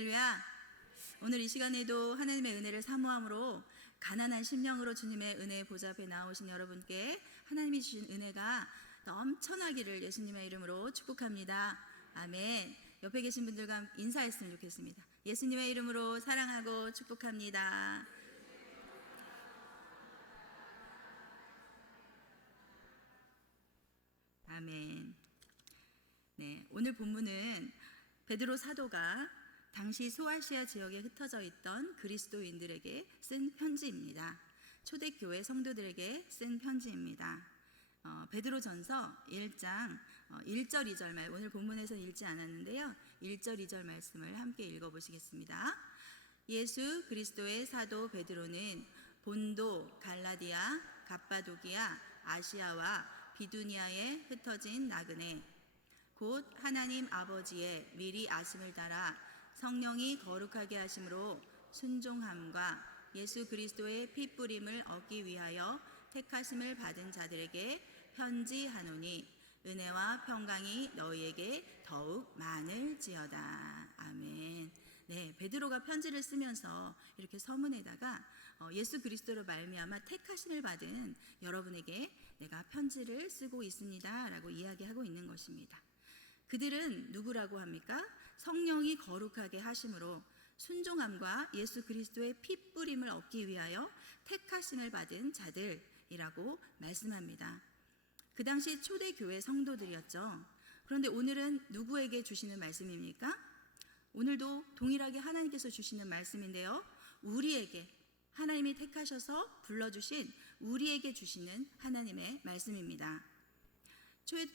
할렐루야. 오늘 이 시간에도 하나님의 은혜를 사모함으로 가난한 심령으로 주님의 은혜 보좌 앞에 나오신 여러분께 하나님이 주신 은혜가 넘쳐나기를 예수님의 이름으로 축복합니다. 아멘. 옆에 계신 분들과 인사했으면 좋겠습니다. 예수님의 이름으로 사랑하고 축복합니다. 아멘. 네, 오늘 본문은 베드로 사도가 당시 소아시아 지역에 흩어져 있던 그리스도인들에게 쓴 편지입니다. 초대교회 성도들에게 쓴 편지입니다. 베드로전서 1장 1절 2절 말, 오늘 본문에서는 읽지 않았는데요, 1절 2절 말씀을 함께 읽어보시겠습니다. 예수 그리스도의 사도 베드로는 본도, 갈라디아, 갑바도기아, 아시아와 비두니아에 흩어진 나그네, 곧 하나님 아버지의 미리 아심을 따라 성령이 거룩하게 하심으로 순종함과 예수 그리스도의 피 뿌림을 얻기 위하여 택하심을 받은 자들에게 편지하노니 은혜와 평강이 너희에게 더욱 많을지어다. 아멘. 네, 베드로가 편지를 쓰면서 이렇게 서문에다가 예수 그리스도로 말미암아 택하심을 받은 여러분에게 내가 편지를 쓰고 있습니다 라고 이야기하고 있는 것입니다. 그들은 누구라고 합니까? 성령이 거룩하게 하심으로 순종함과 예수 그리스도의 피 뿌림을 얻기 위하여 택하심을 받은 자들이라고 말씀합니다. 그 당시 초대교회 성도들이었죠. 그런데 오늘은 누구에게 주시는 말씀입니까? 오늘도 동일하게 하나님께서 주시는 말씀인데요, 우리에게, 하나님이 택하셔서 불러주신 우리에게 주시는 하나님의 말씀입니다.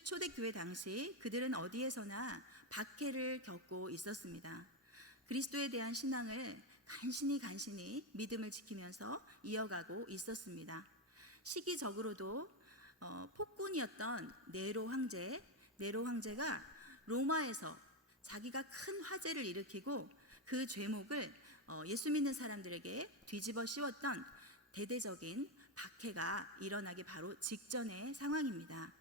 초대교회 당시 그들은 어디에서나 박해를 겪고 있었습니다. 그리스도에 대한 신앙을 간신히 믿음을 지키면서 이어가고 있었습니다. 시기적으로도 폭군이었던 네로 황제가 로마에서 자기가 큰 화재를 일으키고 그 죄목을 예수 믿는 사람들에게 뒤집어 씌웠던 대대적인 박해가 일어나기 바로 직전의 상황입니다.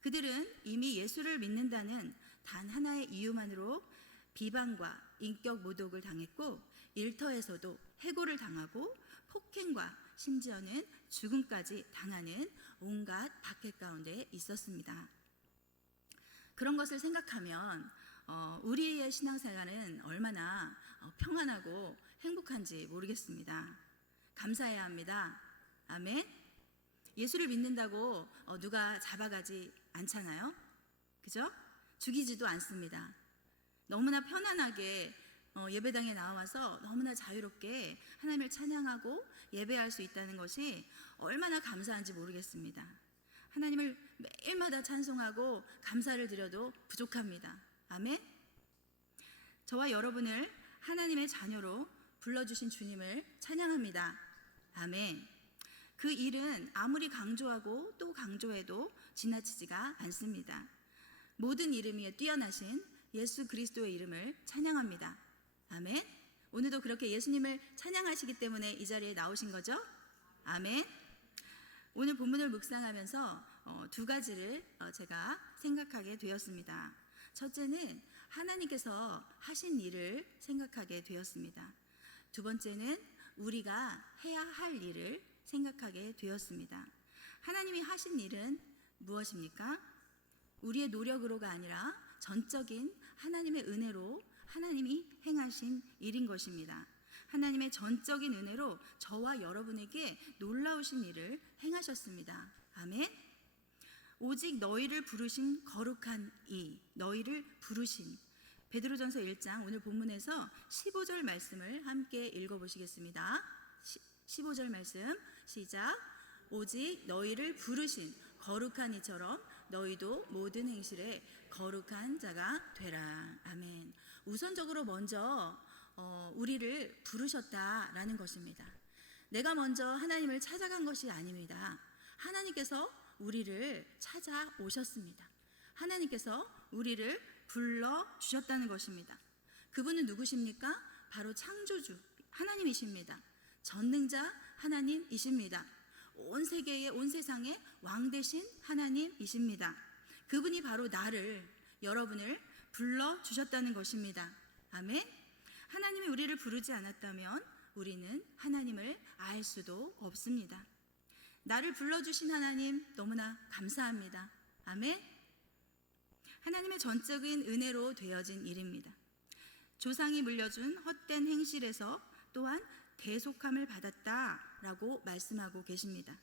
그들은 이미 예수를 믿는다는 단 하나의 이유만으로 비방과 인격 모독을 당했고 일터에서도 해고를 당하고 폭행과 심지어는 죽음까지 당하는 온갖 박해 가운데 있었습니다. 그런 것을 생각하면 우리의 신앙생활은 얼마나 평안하고 행복한지 모르겠습니다. 감사해야 합니다. 아멘. 예수를 믿는다고 누가 잡아가지 않잖아요. 그죠? 죽이지도 않습니다. 너무나 편안하게 예배당에 나와서 너무나 자유롭게 하나님을 찬양하고 예배할 수 있다는 것이 얼마나 감사한지 모르겠습니다. 하나님을 매일마다 찬송하고 감사를 드려도 부족합니다. 아멘. 저와 여러분을 하나님의 자녀로 불러주신 주님을 찬양합니다. 아멘. 그 일은 아무리 강조하고 또 강조해도 지나치지가 않습니다. 모든 이름 위에 뛰어나신 예수 그리스도의 이름을 찬양합니다. 아멘. 오늘도 그렇게 예수님을 찬양하시기 때문에 이 자리에 나오신 거죠? 아멘. 오늘 본문을 묵상하면서 두 가지를 제가 생각하게 되었습니다. 첫째는 하나님께서 하신 일을 생각하게 되었습니다. 두 번째는 우리가 해야 할 일을 생각하게 되었습니다. 하나님이 하신 일은 무엇입니까? 우리의 노력으로가 아니라 전적인 하나님의 은혜로 하나님이 행하신 일인 것입니다. 하나님의 전적인 은혜로 저와 여러분에게 놀라우신 일을 행하셨습니다. 아멘. 오직 너희를 부르신 거룩한 이, 너희를 부르신, 베드로전서 1장 오늘 본문에서 15절 말씀을 함께 읽어보시겠습니다. 15절 말씀 시작. 오직 너희를 부르신 거룩한 이처럼 너희도 모든 행실에 거룩한 자가 되라. 아멘. 우선적으로 먼저 우리를 부르셨다라는 것입니다. 내가 먼저 하나님을 찾아간 것이 아닙니다. 하나님께서 우리를 찾아오셨습니다. 하나님께서 우리를 불러주셨다는 것입니다. 그분은 누구십니까? 바로 창조주 하나님이십니다. 전능자 하나님이십니다. 온 세계의, 온 세상의 왕 되신 하나님이십니다. 그분이 바로 나를, 여러분을 불러주셨다는 것입니다. 아멘. 하나님이 우리를 부르지 않았다면 우리는 하나님을 알 수도 없습니다. 나를 불러주신 하나님 너무나 감사합니다. 아멘. 하나님의 전적인 은혜로 되어진 일입니다. 조상이 물려준 헛된 행실에서 또한 대속함을 받았다라고 말씀하고 계십니다.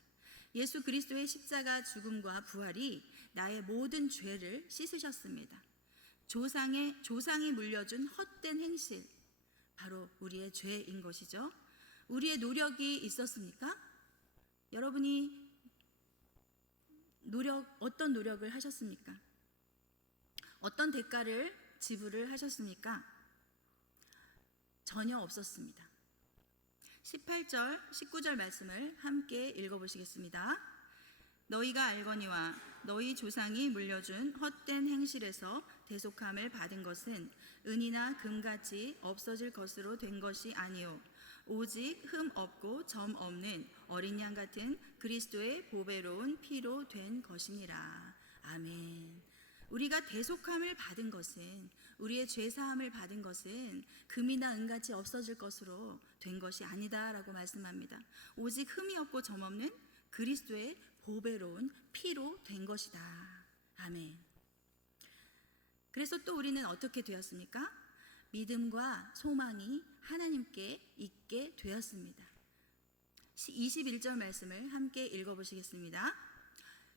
예수 그리스도의 십자가 죽음과 부활이 나의 모든 죄를 씻으셨습니다. 조상이 물려준 헛된 행실, 바로 우리의 죄인 것이죠. 우리의 노력이 있었습니까? 여러분이 어떤 노력을 하셨습니까? 어떤 대가를 지불을 하셨습니까? 전혀 없었습니다. 18절, 19절 말씀을 함께 읽어보시겠습니다. 너희가 알거니와 너희 조상이 물려준 헛된 행실에서 대속함을 받은 것은 은이나 금같이 없어질 것으로 된 것이 아니요 오직 흠 없고 점 없는 어린 양 같은 그리스도의 보배로운 피로 된 것이니라. 아멘. 우리가 대속함을 받은 것은, 우리의 죄사함을 받은 것은 금이나 은같이 없어질 것으로 된 것이 아니다라고 말씀합니다. 오직 흠이 없고 점 없는 그리스도의 보배로운 피로 된 것이다. 아멘. 그래서 또 우리는 어떻게 되었습니까? 믿음과 소망이 하나님께 있게 되었습니다. 21절 말씀을 함께 읽어보시겠습니다.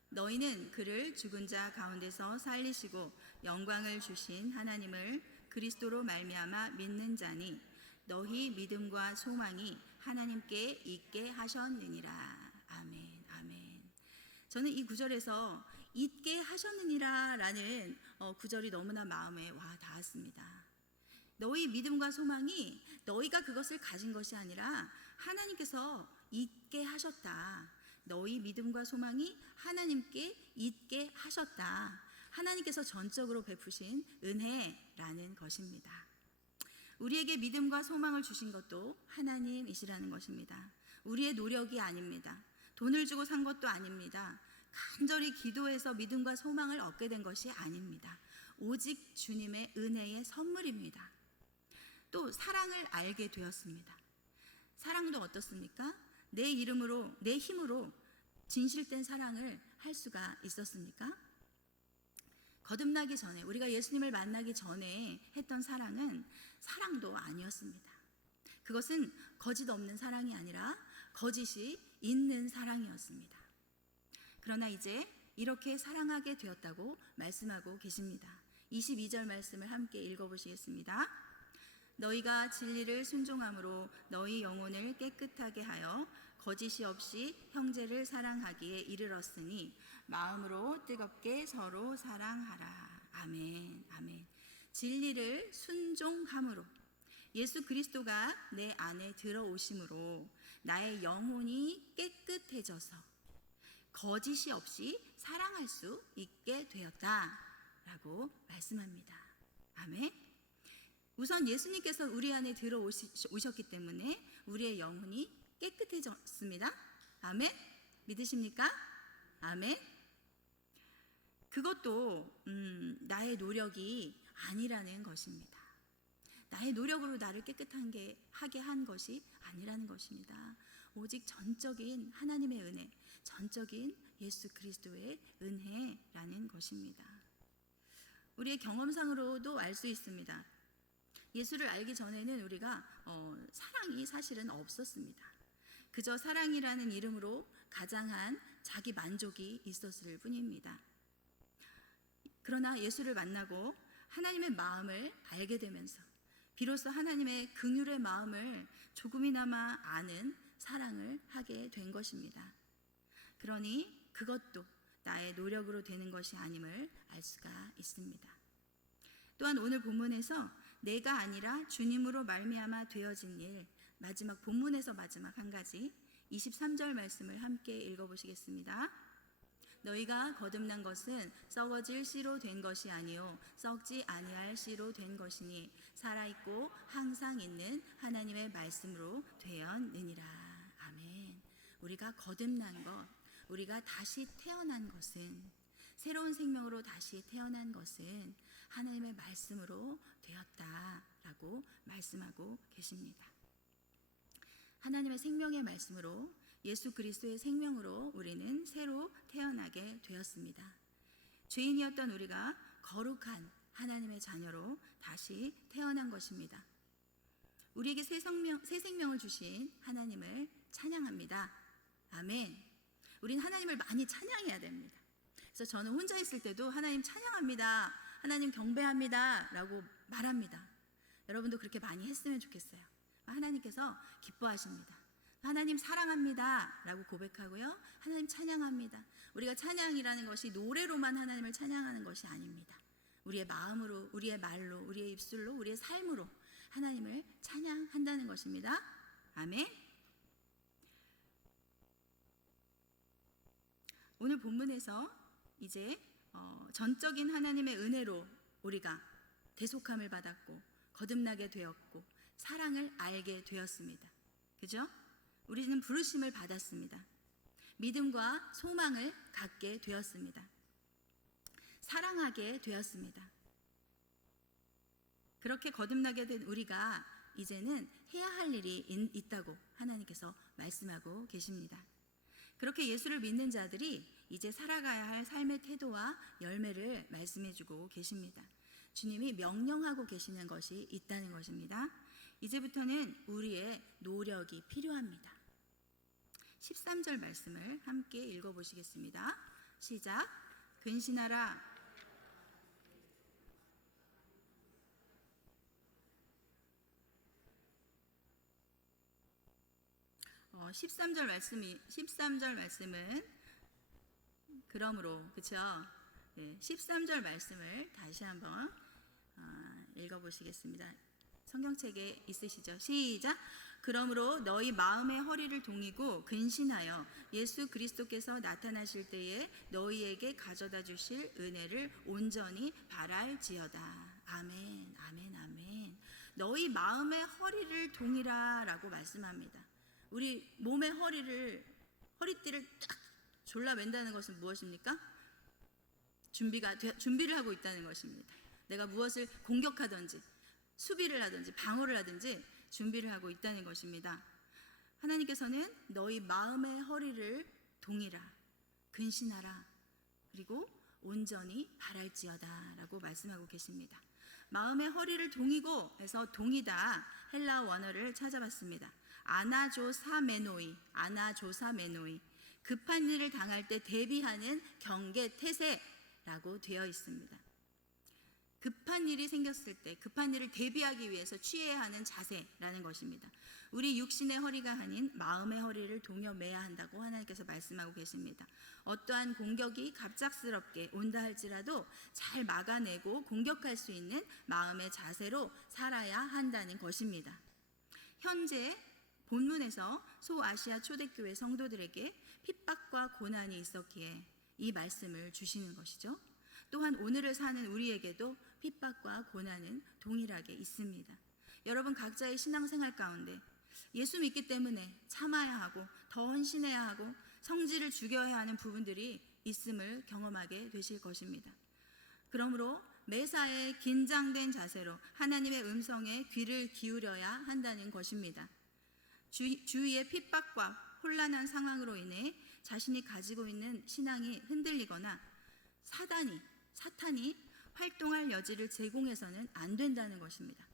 너희는 그를 죽은 자 가운데서 살리시고 영광을 주신 하나님을 그리스도로 말미암아 믿는 자니 너희 믿음과 소망이 하나님께 있게 하셨느니라. 아멘. 아멘. 저는 이 구절에서 있게 하셨느니라 라는 구절이 너무나 마음에 와 닿았습니다. 너희 믿음과 소망이 너희가 그것을 가진 것이 아니라 하나님께서 있게 하셨다. 너희 믿음과 소망이 하나님께 있게 하셨다. 하나님께서 전적으로 베푸신 은혜라는 것입니다. 우리에게 믿음과 소망을 주신 것도 하나님이시라는 것입니다. 우리의 노력이 아닙니다. 돈을 주고 산 것도 아닙니다. 간절히 기도해서 믿음과 소망을 얻게 된 것이 아닙니다. 오직 주님의 은혜의 선물입니다. 또 사랑을 알게 되었습니다. 사랑도 어떻습니까? 내 이름으로, 내 힘으로 진실된 사랑을 할 수가 있었습니까? 거듭나기 전에, 우리가 예수님을 만나기 전에 했던 사랑은 사랑도 아니었습니다. 그것은 거짓 없는 사랑이 아니라 거짓이 있는 사랑이었습니다. 그러나 이제 이렇게 사랑하게 되었다고 말씀하고 계십니다. 22절 말씀을 함께 읽어보시겠습니다. 너희가 진리를 순종함으로 너희 영혼을 깨끗하게 하여 거짓이 없이 형제를 사랑하기에 이르렀으니 마음으로 뜨겁게 서로 사랑하라. 아멘. 아멘. 진리를 순종함으로, 예수 그리스도가 내 안에 들어오심으로 나의 영혼이 깨끗해져서 거짓이 없이 사랑할 수 있게 되었다라고 말씀합니다. 아멘. 우선 예수님께서 우리 안에 들어오셨기 때문에 우리의 영혼이 깨끗해졌습니다. 아멘. 믿으십니까? 아멘. 그것도 나의 노력이 아니라는 것입니다. 나의 노력으로 나를 하게 한 것이 아니라는 것입니다. 오직 전적인 하나님의 은혜, 전적인 예수 그리스도의 은혜라는 것입니다. 우리의 경험상으로도 알 수 있습니다. 예수를 알기 전에는 우리가 사랑이 사실은 없었습니다. 그저 사랑이라는 이름으로 가장한 자기 만족이 있었을 뿐입니다. 그러나 예수를 만나고 하나님의 마음을 알게 되면서 비로소 하나님의 긍휼의 마음을 조금이나마 아는 사랑을 하게 된 것입니다. 그러니 그것도 나의 노력으로 되는 것이 아님을 알 수가 있습니다. 또한 오늘 본문에서 내가 아니라 주님으로 말미암아 되어진 일, 마지막 본문에서 마지막 한 가지 23절 말씀을 함께 읽어보시겠습니다. 너희가 거듭난 것은 썩어질 씨로 된 것이 아니요 썩지 아니할 씨로 된 것이니 살아있고 항상 있는 하나님의 말씀으로 되었느니라. 아멘. 우리가 거듭난 것, 우리가 다시 태어난 것은, 새로운 생명으로 다시 태어난 것은 하나님의 말씀으로 되었다 라고 말씀하고 계십니다. 하나님의 생명의 말씀으로 예수 그리스도의 생명으로 우리는 새로 태어나게 되었습니다. 죄인이었던 우리가 거룩한 하나님의 자녀로 다시 태어난 것입니다. 우리에게 새 생명을 주신 하나님을 찬양합니다. 아멘. 우린 하나님을 많이 찬양해야 됩니다. 그래서 저는 혼자 있을 때도 하나님 찬양합니다, 하나님 경배합니다 라고 말합니다. 여러분도 그렇게 많이 했으면 좋겠어요. 하나님께서 기뻐하십니다. 하나님 사랑합니다 라고 고백하고요, 하나님 찬양합니다. 우리가 찬양이라는 것이 노래로만 하나님을 찬양하는 것이 아닙니다. 우리의 마음으로, 우리의 말로, 우리의 입술로, 우리의 삶으로 하나님을 찬양한다는 것입니다. 아멘. 오늘 본문에서 이제 전적인 하나님의 은혜로 우리가 대속함을 받았고 거듭나게 되었고 사랑을 알게 되었습니다. 그죠? 우리는 부르심을 받았습니다. 믿음과 소망을 갖게 되었습니다. 사랑하게 되었습니다. 그렇게 거듭나게 된 우리가 이제는 해야 할 일이 있다고 하나님께서 말씀하고 계십니다. 그렇게 예수를 믿는 자들이 이제 살아가야 할 삶의 태도와 열매를 말씀해주고 계십니다. 주님이 명령하고 계시는 것이 있다는 것입니다. 이제부터는 우리의 노력이 필요합니다. 13절 말씀을 함께 읽어보시겠습니다. 시작. 근신하라. 13절 말씀은 그러므로, 그렇죠? 네, 13절 말씀을 다시 한번 읽어보시겠습니다. 성경책에 있으시죠? 시작. 그러므로 너희 마음의 허리를 동이고 근신하여 예수 그리스도께서 나타나실 때에 너희에게 가져다 주실 은혜를 온전히 바랄지어다. 아멘, 아멘, 아멘. 너희 마음의 허리를 동이라 라고 말씀합니다. 우리 몸의 허리띠를 딱 졸라 맨다는 것은 무엇입니까? 준비를 하고 있다는 것입니다. 내가 무엇을 공격하든지 수비를 하든지 방어를 하든지 준비를 하고 있다는 것입니다. 하나님께서는 너희 마음의 허리를 동이라, 근신하라, 그리고 온전히 바랄지어다 라고 말씀하고 계십니다. 마음의 허리를 동이고 해서 동이다, 헬라 원어를 찾아봤습니다. 아나조사메노이, 급한 일을 당할 때 대비하는 경계 태세라고 되어 있습니다. 급한 일이 생겼을 때 급한 일을 대비하기 위해서 취해야 하는 자세라는 것입니다. 우리 육신의 허리가 아닌 마음의 허리를 동여 매야 한다고 하나님께서 말씀하고 계십니다. 어떠한 공격이 갑작스럽게 온다 할지라도 잘 막아내고 공격할 수 있는 마음의 자세로 살아야 한다는 것입니다. 현재 본문에서 소아시아 초대교회 성도들에게 핍박과 고난이 있었기에 이 말씀을 주시는 것이죠. 또한 오늘을 사는 우리에게도 핍박과 고난은 동일하게 있습니다. 여러분 각자의 신앙생활 가운데 예수 믿기 때문에 참아야 하고 더 헌신해야 하고 성질을 죽여야 하는 부분들이 있음을 경험하게 되실 것입니다. 그러므로 매사에 긴장된 자세로 하나님의 음성에 귀를 기울여야 한다는 것입니다. 주위의 핍박과 혼란한 상황으로 인해 자신이 가지고 있는 신앙이 흔들리거나 사탄이 활동할 여지를 제공해서는 안 된다는 것입니다.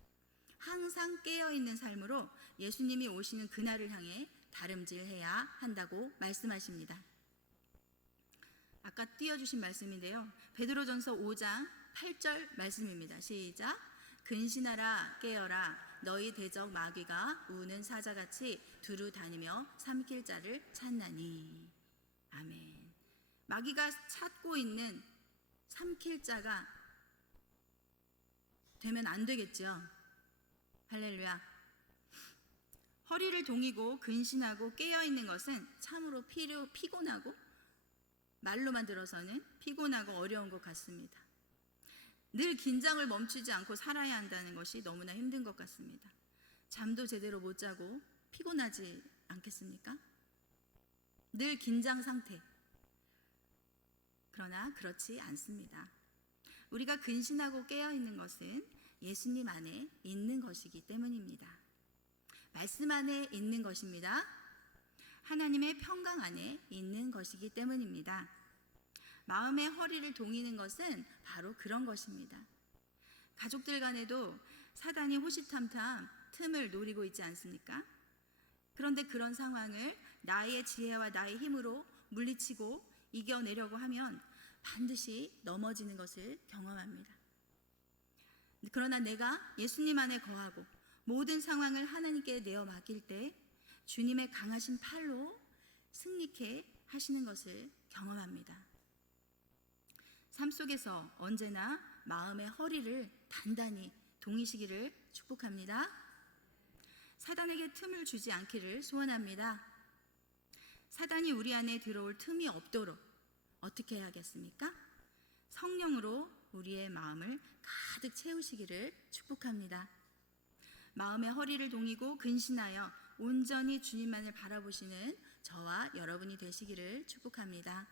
항상 깨어있는 삶으로 예수님이 오시는 그날을 향해 다름질해야 한다고 말씀하십니다. 아까 띄워주신 말씀인데요, 베드로전서 5장 8절 말씀입니다. 시작. 근신하라, 깨어라, 너희 대적 마귀가 우는 사자같이 두루 다니며 삼킬 자를 찾나니. 아멘. 마귀가 찾고 있는 삼킬 자가 되면 안 되겠죠. 할렐루야. 허리를 동이고 근신하고 깨어있는 것은 참으로 피곤하고 말로만 들어서는 피곤하고 어려운 것 같습니다. 늘 긴장을 멈추지 않고 살아야 한다는 것이 너무나 힘든 것 같습니다. 잠도 제대로 못 자고 피곤하지 않겠습니까? 늘 긴장 상태. 그러나 그렇지 않습니다. 우리가 근신하고 깨어있는 것은 예수님 안에 있는 것이기 때문입니다. 말씀 안에 있는 것입니다. 하나님의 평강 안에 있는 것이기 때문입니다. 마음의 허리를 동이는 것은 바로 그런 것입니다. 가족들 간에도 사단이 호시탐탐 틈을 노리고 있지 않습니까? 그런데 그런 상황을 나의 지혜와 나의 힘으로 물리치고 이겨내려고 하면 반드시 넘어지는 것을 경험합니다. 그러나 내가 예수님 안에 거하고 모든 상황을 하나님께 내어 맡길 때 주님의 강하신 팔로 승리케 하시는 것을 경험합니다. 삶 속에서 언제나 마음의 허리를 단단히 동이시기를 축복합니다. 사단에게 틈을 주지 않기를 소원합니다. 사단이 우리 안에 들어올 틈이 없도록 어떻게 해야겠습니까? 성령으로 우리의 마음을 가득 채우시기를 축복합니다. 마음의 허리를 동이고 근신하여 온전히 주님만을 바라보시는 저와 여러분이 되시기를 축복합니다.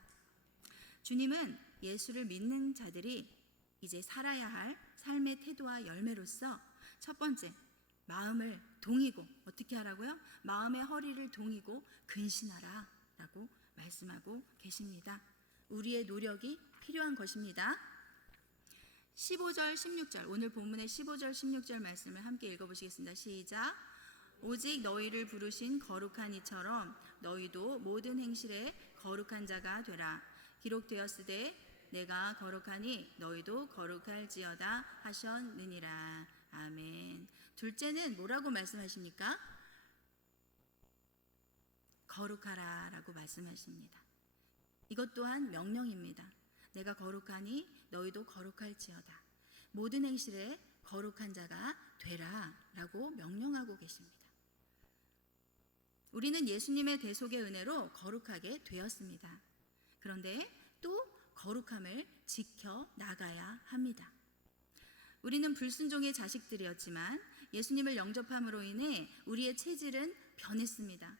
주님은 예수를 믿는 자들이 이제 살아야 할 삶의 태도와 열매로서 첫 번째, 마음을 동이고 어떻게 하라고요? 마음의 허리를 동이고 근신하라 라고 말씀하고 계십니다. 우리의 노력이 필요한 것입니다. 15절 16절 오늘 본문의 15절 16절 말씀을 함께 읽어보시겠습니다. 시작. 오직 너희를 부르신 거룩한 이처럼 너희도 모든 행실에 거룩한 자가 되라. 기록되었으되 내가 거룩하니 너희도 거룩할지어다 하셨느니라. 아멘. 둘째는 뭐라고 말씀하십니까? 거룩하라 라고 말씀하십니다. 이것 또한 명령입니다. 내가 거룩하니 너희도 거룩할지어다. 모든 행실에 거룩한 자가 되라 라고 명령하고 계십니다. 우리는 예수님의 대속의 은혜로 거룩하게 되었습니다. 그런데 또 거룩함을 지켜 나가야 합니다. 우리는 불순종의 자식들이었지만 예수님을 영접함으로 인해 우리의 체질은 변했습니다.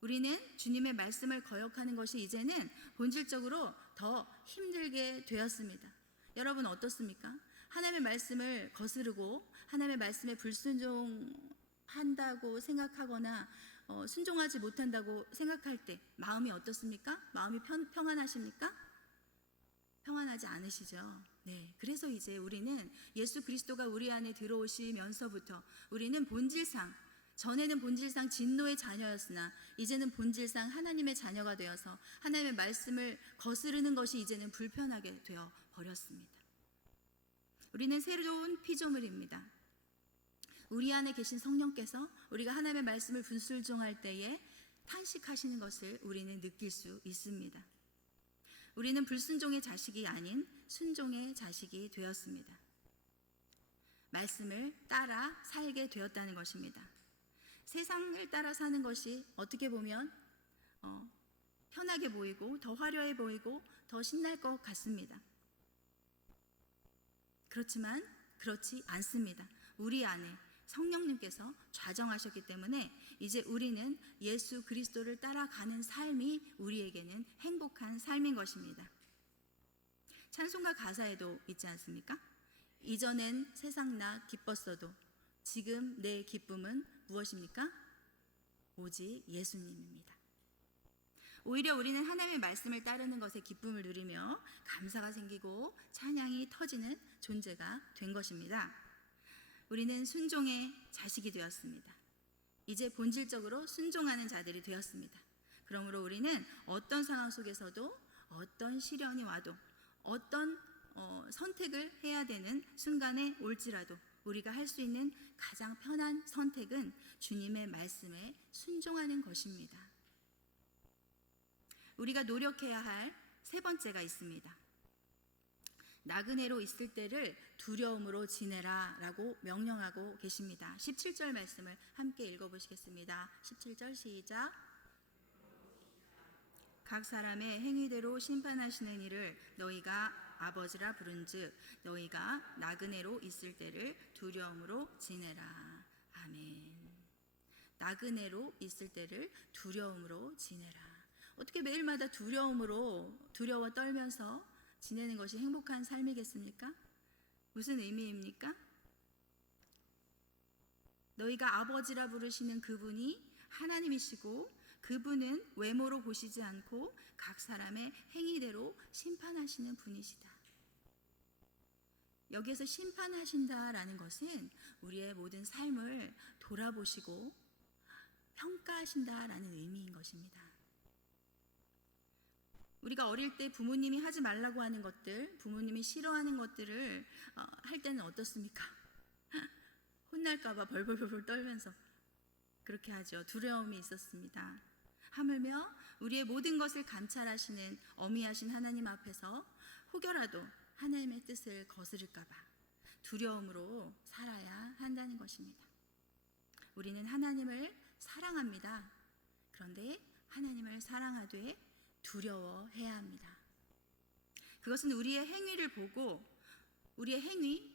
우리는 주님의 말씀을 거역하는 것이 이제는 본질적으로 더 힘들게 되었습니다. 여러분 어떻습니까? 하나님의 말씀을 거스르고 하나님의 말씀에 불순종한다고 생각하거나 순종하지 못한다고 생각할 때 마음이 어떻습니까? 마음이 평안하십니까? 평안하지 않으시죠? 네, 그래서 이제 우리는 예수 그리스도가 우리 안에 들어오시면서부터 우리는 본질상, 전에는 본질상 진노의 자녀였으나 이제는 본질상 하나님의 자녀가 되어서 하나님의 말씀을 거스르는 것이 이제는 불편하게 되어 버렸습니다. 우리는 새로운 피조물입니다. 우리 안에 계신 성령께서 우리가 하나님의 말씀을 불순종할 때에 탄식하시는 것을 우리는 느낄 수 있습니다. 우리는 불순종의 자식이 아닌 순종의 자식이 되었습니다. 말씀을 따라 살게 되었다는 것입니다. 세상을 따라 사는 것이 어떻게 보면 편하게 보이고 더 화려해 보이고 더 신날 것 같습니다. 그렇지만 그렇지 않습니다. 우리 안에 성령님께서 좌정하셨기 때문에 이제 우리는 예수 그리스도를 따라가는 삶이 우리에게는 행복한 삶인 것입니다. 찬송가 가사에도 있지 않습니까? 이전엔 세상 나 기뻤어도 지금 내 기쁨은 무엇입니까? 오직 예수님입니다. 오히려 우리는 하나님의 말씀을 따르는 것에 기쁨을 누리며 감사가 생기고 찬양이 터지는 존재가 된 것입니다. 우리는 순종의 자식이 되었습니다. 이제 본질적으로 순종하는 자들이 되었습니다. 그러므로 우리는 어떤 상황 속에서도 어떤 시련이 와도 어떤 선택을 해야 되는 순간에 올지라도 우리가 할 수 있는 가장 편한 선택은 주님의 말씀에 순종하는 것입니다. 우리가 노력해야 할 세 번째가 있습니다. 나그네로 있을 때를 두려움으로 지내라 라고 명령하고 계십니다. 17절 말씀을 함께 읽어보시겠습니다. 17절 시작. 각 사람의 행위대로 심판하시는 이를 너희가 아버지라 부른즉 너희가 나그네로 있을 때를 두려움으로 지내라. 아멘. 나그네로 있을 때를 두려움으로 지내라. 어떻게 매일마다 두려워 떨면서 지내는 것이 행복한 삶이겠습니까? 무슨 의미입니까? 너희가 아버지라 부르시는 그분이 하나님이시고 그분은 외모로 보시지 않고 각 사람의 행위대로 심판하시는 분이시다. 여기에서 심판하신다라는 것은 우리의 모든 삶을 돌아보시고 평가하신다라는 의미인 것입니다. 우리가 어릴 때 부모님이 하지 말라고 하는 것들, 부모님이 싫어하는 것들을 할 때는 어떻습니까? 혼날까봐 벌벌벌 떨면서 그렇게 하죠. 두려움이 있었습니다. 하물며 우리의 모든 것을 감찰하시는 어미하신 하나님 앞에서 혹여라도 하나님의 뜻을 거스를까봐 두려움으로 살아야 한다는 것입니다. 우리는 하나님을 사랑합니다. 그런데 하나님을 사랑하되 두려워해야 합니다. 그것은 우리의 행위를 보고 우리의 행위,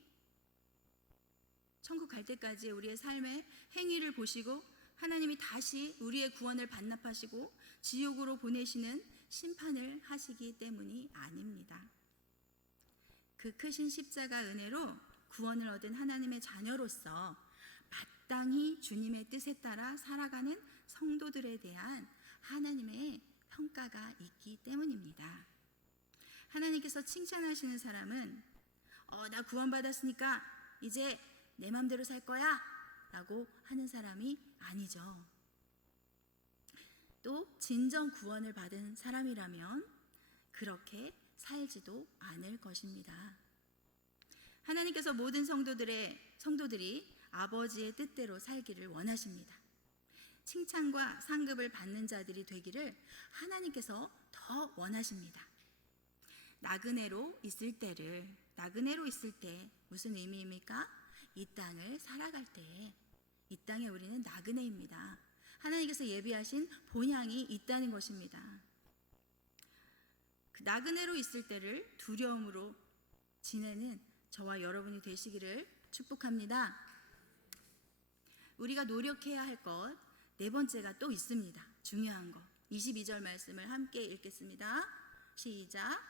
천국 갈 때까지 우리의 삶의 행위를 보시고 하나님이 다시 우리의 구원을 반납하시고 지옥으로 보내시는 심판을 하시기 때문이 아닙니다. 그 크신 십자가 은혜로 구원을 얻은 하나님의 자녀로서 마땅히 주님의 뜻에 따라 살아가는 성도들에 대한 하나님의 평가가 있기 때문입니다. 하나님께서 칭찬하시는 사람은 나 구원받았으니까 이제 내 맘대로 살 거야 라고 하는 사람이 아니죠. 또 진정 구원을 받은 사람이라면 그렇게 살지도 않을 것입니다. 하나님께서 모든 성도들이 아버지의 뜻대로 살기를 원하십니다. 칭찬과 상급을 받는 자들이 되기를 하나님께서 더 원하십니다. 나그네로 있을 때 무슨 의미입니까? 이 땅을 살아갈 때, 이 땅에 우리는 나그네입니다. 하나님께서 예비하신 본향이 있다는 것입니다. 그 나그네로 있을 때를 두려움으로 지내는 저와 여러분이 되시기를 축복합니다. 우리가 노력해야 할 것 네 번째가 또 있습니다. 중요한 것. 22절 말씀을 함께 읽겠습니다. 시작.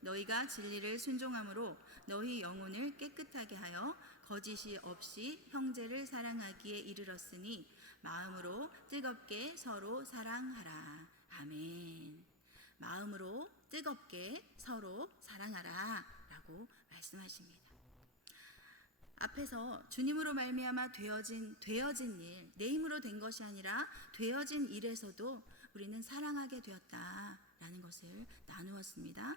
너희가 진리를 순종함으로 너희 영혼을 깨끗하게 하여 거짓이 없이 형제를 사랑하기에 이르렀으니 마음으로 뜨겁게 서로 사랑하라. 아멘. 마음으로 뜨겁게 서로 사랑하라 라고 말씀하십니다. 앞에서 주님으로 말미암아 되어진 일, 내 힘으로 된 것이 아니라 되어진 일에서도 우리는 사랑하게 되었다라는 것을 나누었습니다.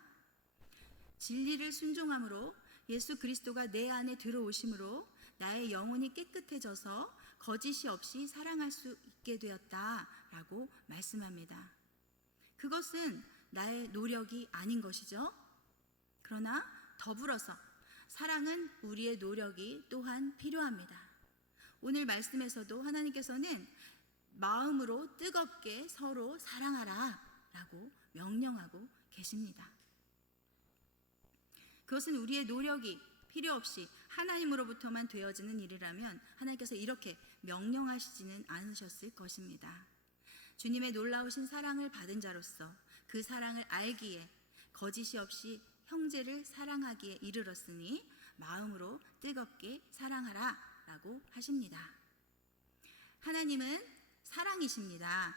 진리를 순종함으로 예수 그리스도가 내 안에 들어오심으로 나의 영혼이 깨끗해져서 거짓이 없이 사랑할 수 있게 되었다라고 말씀합니다. 그것은 나의 노력이 아닌 것이죠. 그러나 더불어서 사랑은 우리의 노력이 또한 필요합니다. 오늘 말씀에서도 하나님께서는 마음으로 뜨겁게 서로 사랑하라 라고 명령하고 계십니다. 그것은 우리의 노력이 필요 없이 하나님으로부터만 되어지는 일이라면 하나님께서 이렇게 명령하시지는 않으셨을 것입니다. 주님의 놀라우신 사랑을 받은 자로서 그 사랑을 알기에 거짓이 없이 형제를 사랑하기에 이르렀으니 마음으로 뜨겁게 사랑하라 라고 하십니다. 하나님은 사랑이십니다.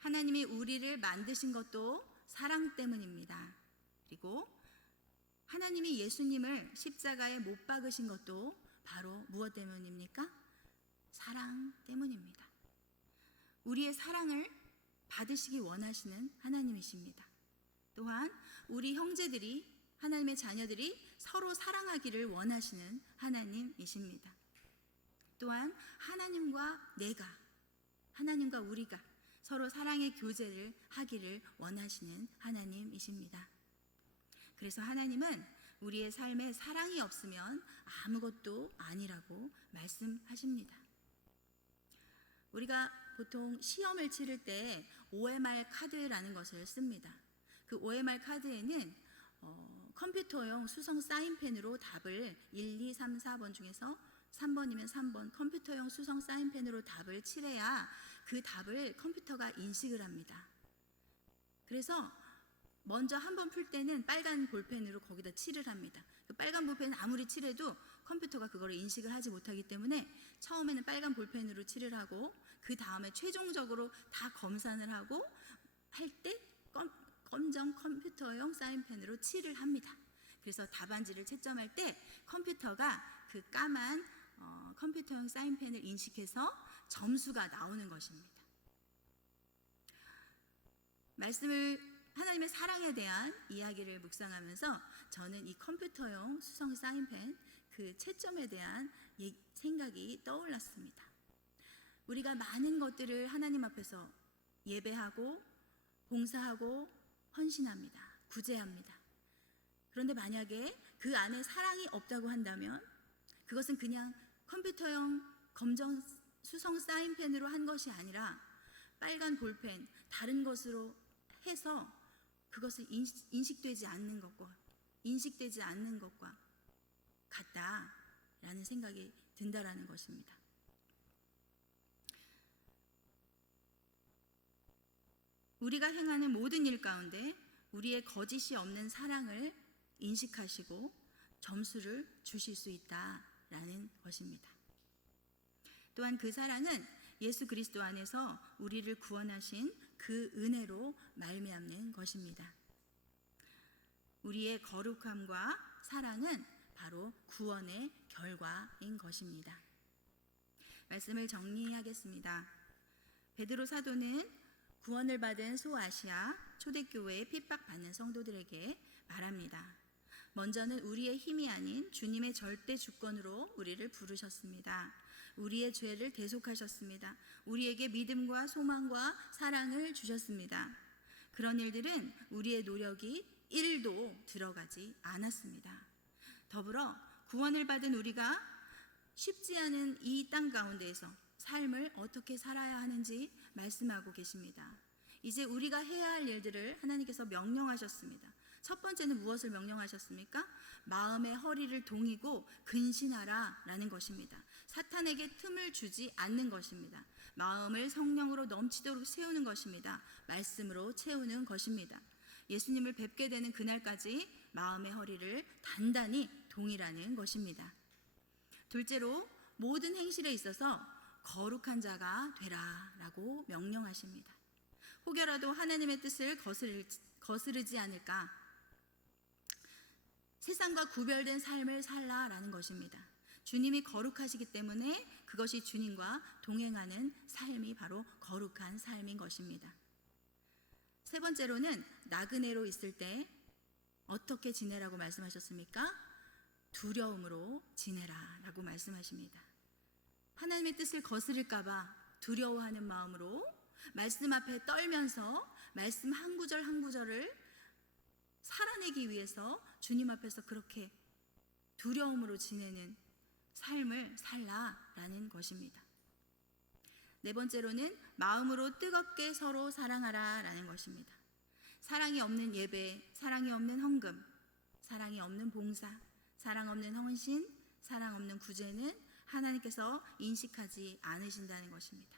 하나님이 우리를 만드신 것도 사랑 때문입니다. 그리고 하나님이 예수님을 십자가에 못 박으신 것도 바로 무엇 때문입니까? 사랑 때문입니다. 우리의 사랑을 받으시기 원하시는 하나님이십니다. 또한 우리 형제들이, 하나님의 자녀들이 서로 사랑하기를 원하시는 하나님이십니다. 또한 하나님과 우리가 서로 사랑의 교제를 하기를 원하시는 하나님이십니다. 그래서 하나님은 우리의 삶에 사랑이 없으면 아무것도 아니라고 말씀하십니다. 우리가 보통 시험을 치를 때 OMR 카드라는 것을 씁니다. 그 OMR 카드에는 컴퓨터용 수성 사인펜으로 답을 1, 2, 3, 4번 중에서 3번이면 3번 컴퓨터용 수성 사인펜으로 답을 칠해야 그 답을 컴퓨터가 인식을 합니다. 그래서 먼저 한 번 풀 때는 빨간 볼펜으로 거기다 칠을 합니다. 그 빨간 볼펜은 아무리 칠해도 컴퓨터가 그걸 인식을 하지 못하기 때문에 처음에는 빨간 볼펜으로 칠을 하고 그 다음에 최종적으로 다 검산을 하고 할 때 검정 컴퓨터용 사인펜으로 칠을 합니다. 그래서 답안지를 채점할 때 컴퓨터가 그 까만 컴퓨터용 사인펜을 인식해서 점수가 나오는 것입니다. 하나님의 사랑에 대한 이야기를 묵상하면서 저는 이 컴퓨터용 수성 사인펜 그 채점에 대한 생각이 떠올랐습니다. 우리가 많은 것들을 하나님 앞에서 예배하고 봉사하고 헌신합니다. 구제합니다. 그런데 만약에 그 안에 사랑이 없다고 한다면 그것은 그냥 컴퓨터용 검정 수성 사인펜으로 한 것이 아니라 빨간 볼펜 다른 것으로 해서 그것을 인식되지 않는 것과 같다라는 생각이 든다라는 것입니다. 우리가 행하는 모든 일 가운데 우리의 거짓이 없는 사랑을 인식하시고 점수를 주실 수 있다라는 것입니다. 또한 그 사랑은 예수 그리스도 안에서 우리를 구원하신 그 은혜로 말미암는 것입니다. 우리의 거룩함과 사랑은 바로 구원의 결과인 것입니다. 말씀을 정리하겠습니다. 베드로 사도는 구원을 받은 소아시아 초대교회에 핍박받는 성도들에게 말합니다. 먼저는 우리의 힘이 아닌 주님의 절대 주권으로 우리를 부르셨습니다. 우리의 죄를 대속하셨습니다. 우리에게 믿음과 소망과 사랑을 주셨습니다. 그런 일들은 우리의 노력이 1도 들어가지 않았습니다. 더불어 구원을 받은 우리가 쉽지 않은 이 땅 가운데에서 삶을 어떻게 살아야 하는지 말씀하고 계십니다. 이제 우리가 해야 할 일들을 하나님께서 명령하셨습니다. 첫 번째는 무엇을 명령하셨습니까? 마음의 허리를 동이고 근신하라 라는 것입니다. 사탄에게 틈을 주지 않는 것입니다. 마음을 성령으로 넘치도록 채우는 것입니다. 말씀으로 채우는 것입니다. 예수님을 뵙게 되는 그날까지 마음의 허리를 단단히 동이라는 것입니다. 둘째로 모든 행실에 있어서 거룩한 자가 되라 라고 명령하십니다. 혹여라도 하나님의 뜻을 거스르지 않을까? 세상과 구별된 삶을 살라라는 것입니다. 주님이 거룩하시기 때문에 그것이 주님과 동행하는 삶이 바로 거룩한 삶인 것입니다. 세 번째로는 나그네로 있을 때 어떻게 지내라고 말씀하셨습니까? 두려움으로 지내라 라고 말씀하십니다. 하나님의 뜻을 거스를까봐 두려워하는 마음으로 말씀 앞에 떨면서 말씀 한 구절 한 구절을 살아내기 위해서 주님 앞에서 그렇게 두려움으로 지내는 삶을 살라라는 것입니다. 네 번째로는 마음으로 뜨겁게 서로 사랑하라 라는 것입니다. 사랑이 없는 예배, 사랑이 없는 헌금, 사랑이 없는 봉사, 사랑 없는 헌신, 사랑 없는 구제는 하나님께서 인식하지 않으신다는 것입니다.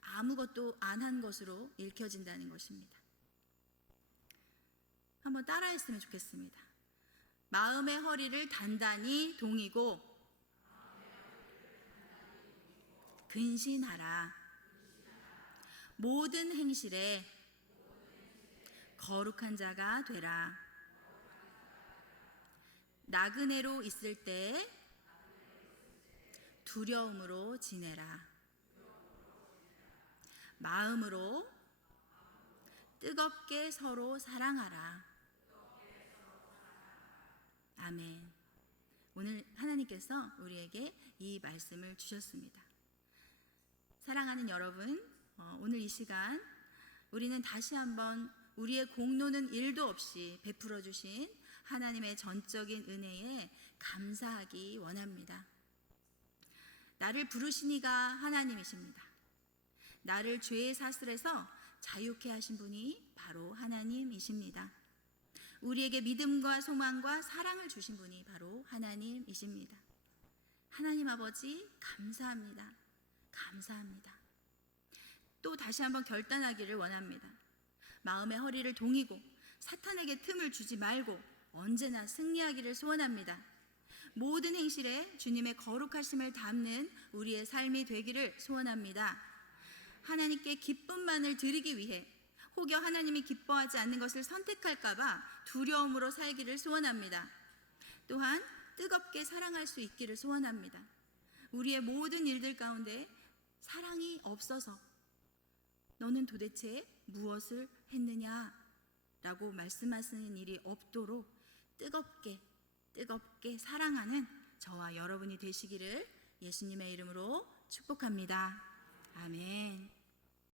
아무것도 안 한 것으로 읽혀진다는 것입니다. 한번 따라했으면 좋겠습니다. 마음의 허리를 단단히 동이고 근신하라. 모든 행실에 거룩한 자가 되라. 나그네로 있을 때 두려움으로 지내라. 마음으로 뜨겁게 서로 사랑하라. 아멘. 오늘 하나님께서 우리에게 이 말씀을 주셨습니다. 사랑하는 여러분, 오늘 이 시간 우리는 다시 한번 우리의 공로는 1도 없이 베풀어 주신 하나님의 전적인 은혜에 감사하기 원합니다. 나를 부르신 이가 하나님이십니다. 나를 죄의 사슬에서 자유케 하신 분이 바로 하나님이십니다. 우리에게 믿음과 소망과 사랑을 주신 분이 바로 하나님이십니다. 하나님 아버지 감사합니다. 감사합니다. 또 다시 한번 결단하기를 원합니다. 마음의 허리를 동이고 사탄에게 틈을 주지 말고 언제나 승리하기를 소원합니다. 모든 행실에 주님의 거룩하심을 담는 우리의 삶이 되기를 소원합니다. 하나님께 기쁨만을 드리기 위해 혹여 하나님이 기뻐하지 않는 것을 선택할까봐 두려움으로 살기를 소원합니다. 또한 뜨겁게 사랑할 수 있기를 소원합니다. 우리의 모든 일들 가운데 사랑이 없어서 너는 도대체 무엇을 했느냐 라고 말씀하시는 일이 없도록 뜨겁게 사랑하는 저와 여러분이 되시기를 예수님의 이름으로 축복합니다. 아멘.